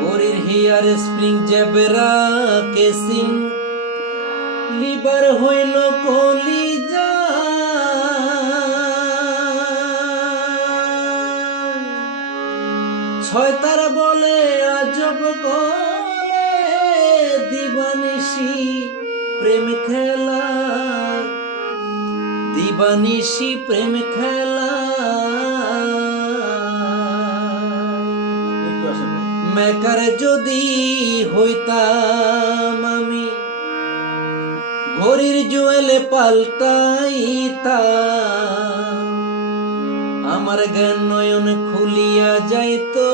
গরির here spring zebra casing লিবার হইল কলিজা ছয় তার বলে আজব করে দিবানিশি প্রেম খেলা দিবানিশি প্রেম খেলা মেকার যদি হইতাম আমি ঘড়ির জুয়েলে পাল্টাইতাম আমার জ্ঞান নয়ন খুলিয়া যাইতো